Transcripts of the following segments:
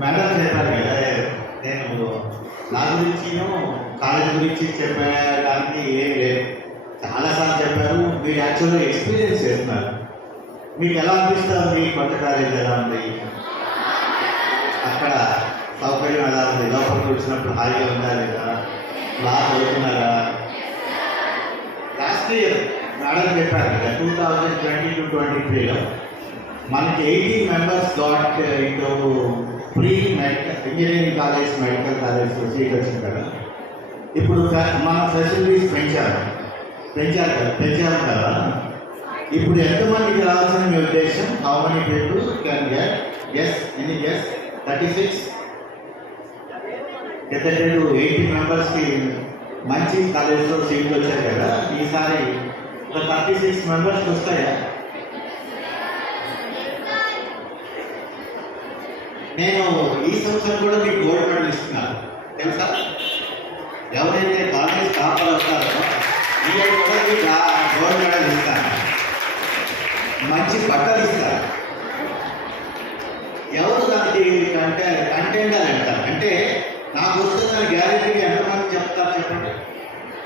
Madam చెప్పారు కదా, నేను నా గురించి కాలేజ్ గురించి చెప్పడానికి ఏం లేదు. చాలాసార్లు చెప్పారు. మీరు యాక్చువల్గా ఎక్స్పీరియన్స్ చేస్తున్నారు. మీకు ఎలా అనిపిస్తుంది? కొత్త కాలేజ్ ఎలా ఉంది? అక్కడ సౌకర్యం ఎలా ఉంది? లోపలికి వచ్చినప్పుడు హాయిగా ఉందా లేదా? బాగా చదువుతున్నారా? లాస్ట్ ఇయర్ మేడం చెప్పారు కదా, 2022-23లో మనకి 18 members got into pre medical engineering college, medical college seat వచ్చింది కదా. ఇప్పుడు మన ఫెసిలిటీస్ పెంచారు కదా. ఇప్పుడు ఎంతమందికి రావాల్సిన మీ ఉద్దేశం? How many people can get? Any guess? 36 ఎత్తేడు 18 మెంబర్స్కి మంచి కాలేజ్లో సీట్లు వచ్చాయి కదా. ఈసారి ఒక 36 మెంబర్స్కి వస్తాయా? నేను ఈ సంవత్సరం కూడా మీకు గోల్డ్ మెడల్ ఇస్తున్నాను, తెలుసా? ఎవరైతే కాలేజ్ టాపర్ వస్తారో ఈ కూడా మీకు గోల్డ్ మెడల్ ఇస్తాను, మంచి బట్టలు ఇస్తారు. ఎవరు దానికి కంటెండర్ అంటారు అంటే నాకు వస్తుందని గ్యారెంటీగా ఎంతమంది చెప్తారు చెప్పండి?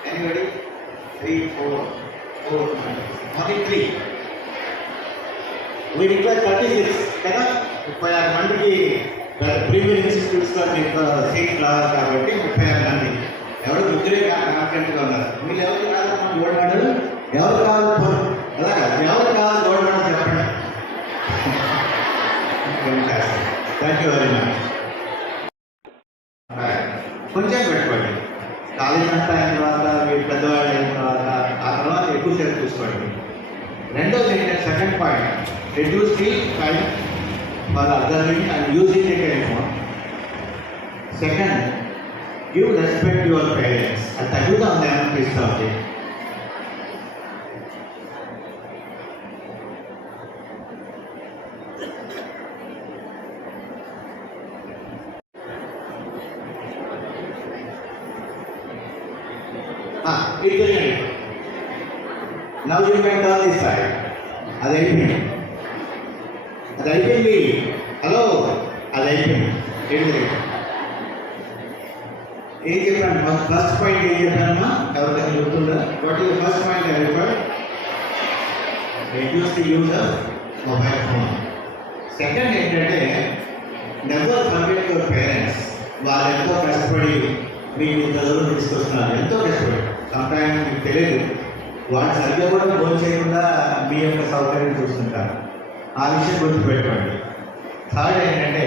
ఎనీబడి? 3, 4 3 వీటిలో 36 కదా. 36 మందికి ప్రీమియర్ ఇన్స్టిట్యూట్స్లో మీకు సీట్ రావాలి కాబట్టి 36 మంది. ఎవరు ముగ్గురే కాన్ఫిడెంట్గా ఉన్నారు. మీరు ఎవరు కాదమ్మా గోల్డ్ మెడల్? ఎవరు కావాలి? అలాగా ఎవరు కావాలి గోల్డ్ మెడల్ చెప్పండి. Thank you very much. కొంచెం పెట్టుకోండి. కాలేజ్ అంతా అయిన తర్వాత, మీరు పెద్దవాళ్ళు అయిన తర్వాత, ఆ తర్వాత ఎక్కువసేపు చూసుకోండి. రెండోది ఏంటంటే, second point, reduce the time for observing and using the telephone. Second, give respect to your parents. అది తగ్గుతాం అనిపిస్తుంది. Now you can turn this side. అది అయిపోయింది. హలో, అది అయిపోయింది. ఏం చెప్పాను? ఫస్ట్ పాయింట్ ఏం చెప్పానమ్మా? ఎవరికైనా గుర్తుందా? What is first point? I refer reduce the use of mobile phone. Second ఏంటంటే, నెవర్ ఫర్గెట్ యువర్ పేరెంట్స్. వాళ్ళు ఎంతో కష్టపడి మీకు చదువులు తీసుకొస్తున్నారు, ఎంతో కష్టపడి. సమ్టైమ్ మీకు తెలియదు, వాళ్ళు సరిగ్గా కూడా ఫోన్ చేయకుండా మీ యొక్క సౌకర్యం చూస్తుంటారు. ఆ విషయం గుర్తుపెట్టుకోండి. థర్డ్ ఏంటంటే,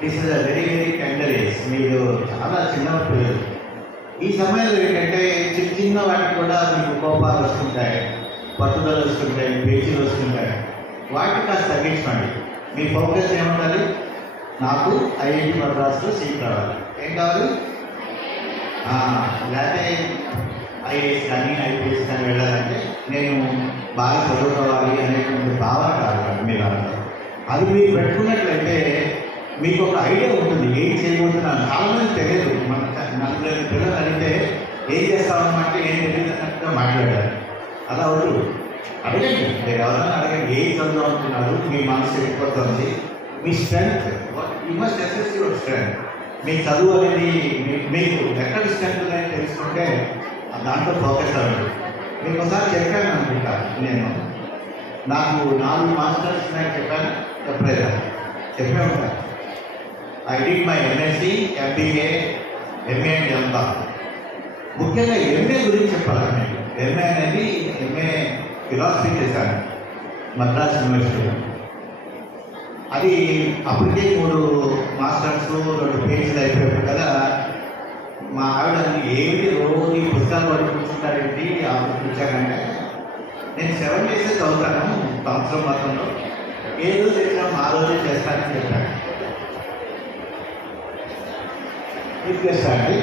this is a very very tender age. మీరు చాలా చిన్న పిల్లలు. ఈ సమయంలో ఏంటంటే చిన్న వాటికి కూడా మీకు కోపాలు వస్తుంటాయి, పట్టుదల వస్తుంటాయి, పేచీలు వస్తుంటాయి. వాటిని కాస్త తగ్గించండి. మీ ఫోకస్ ఏముండాలి? నాకు ఐఐటి మద్రాసులో సీట్ రావాలి. ఏం కావాలి? లేకపోతే ఐఏఎస్ కానీ ఐపీఎస్ కానీ వెళ్ళాలంటే నేను బాగా చదువుకోవాలి అనేటువంటి భావన కాదు మీరు అంటారు. అది మీరు పెట్టుకున్నట్లయితే మీకు ఒక ఐడియా ఉంటుంది ఏం చేయబోతున్నాను. చాలామంది తెలియదు. మన 40 పిల్లలు అడిగితే ఏం చేస్తామంటే ఏం తెలియదు అన్నట్టుగా మాట్లాడారు. అలా అవుతుంది. అడగండి, మీరు ఎవరైనా అడగండి, ఏం చదువుతున్నారు, మీ మనసు ఎక్కిపోతుంది, మీ strength, you must assess your strength. మీ చదువు అనేది మీకు ఎక్కడ స్ట్రెంగ్త్ అనేది తెలుసుకుంటే దాంట్లో ఫోకస్ అవ్వండి. మీకు ఒకసారి చెప్పాను అనుకుంటా, నేను నాకు 4 మాస్టర్స్ ఉన్నాయని చెప్పాను, చెప్పలేదా? చెప్పే ఉంటాను. I did my MSc, MBA, MA and MBA. ముఖ్యంగా ఎంఏ గురించి చెప్పాలి. మీకు ఎంఏ అనేది ఎంఏ ఫిలాసఫీ చేశాను మద్రాస్ యూనివర్సిటీలో. అది అప్పటికే 3 మాస్టర్స్ 2 పేజీలు అయిపోయారు కదా. మా ఆవిడ ఏమిటి రోజు ఈ పుస్తకాలు పడి కూర్చుంటారేంటి ఆలోచించాకంటే, నేను 7 days చదువుతాను సంవత్సరం మొత్తంలో, ఏ రోజు తెచ్చినా ఆ రోజే చేస్తానని చెప్పాను. తీసుకెళ్ళండి.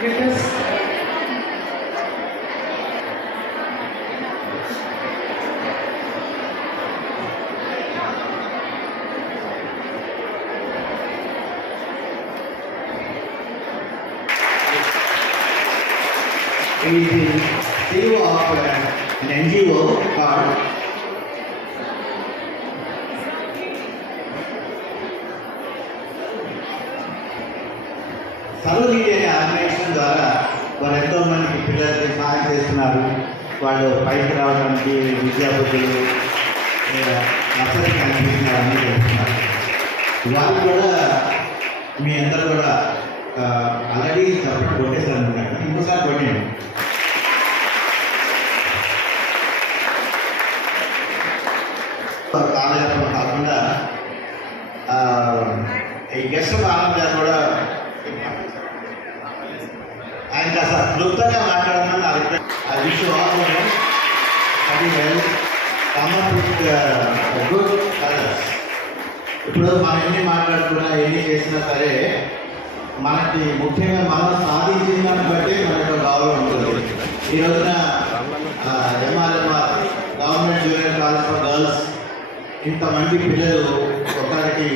With this He is the CEO of an NGO called సర్వనీతి అనే ఆర్గనైజేషన్ ద్వారా వాళ్ళు ఎంతో మందికి పిల్లలకి సహాయం చేస్తున్నారు. వాళ్ళు పైకి రావడానికి విద్యార్థులు వసతి కల్పిస్తున్నారని చెప్తున్నారు. వాళ్ళు కూడా మీ అందరూ కూడా ఆల్రెడీ సపోర్ట్ కొట్టేశారు అనుకుంటారు, ఇంకోసారి కొట్టండి. కాలేజ్ కాకుండా ఈ గెస్ట్ ఆనంద కూడా ఆయన కాస్త క్లుప్తంగా మాట్లాడమని నా రిక్వెస్ట్. ఆ విషయం అది వెల్ కామన్ గుడ్ కలర్స్. ఇప్పుడు మనం ఎన్ని మాట్లాడుకున్నా ఎన్ని చేసినా సరే మనకి ముఖ్యంగా మనం సాధించిన దాన్ని బట్టి మనకు గౌరవం ఉంటుంది. ఈ రోజున MRMR government junior college for girls ఇంతమంది పిల్లలు ఒకరికి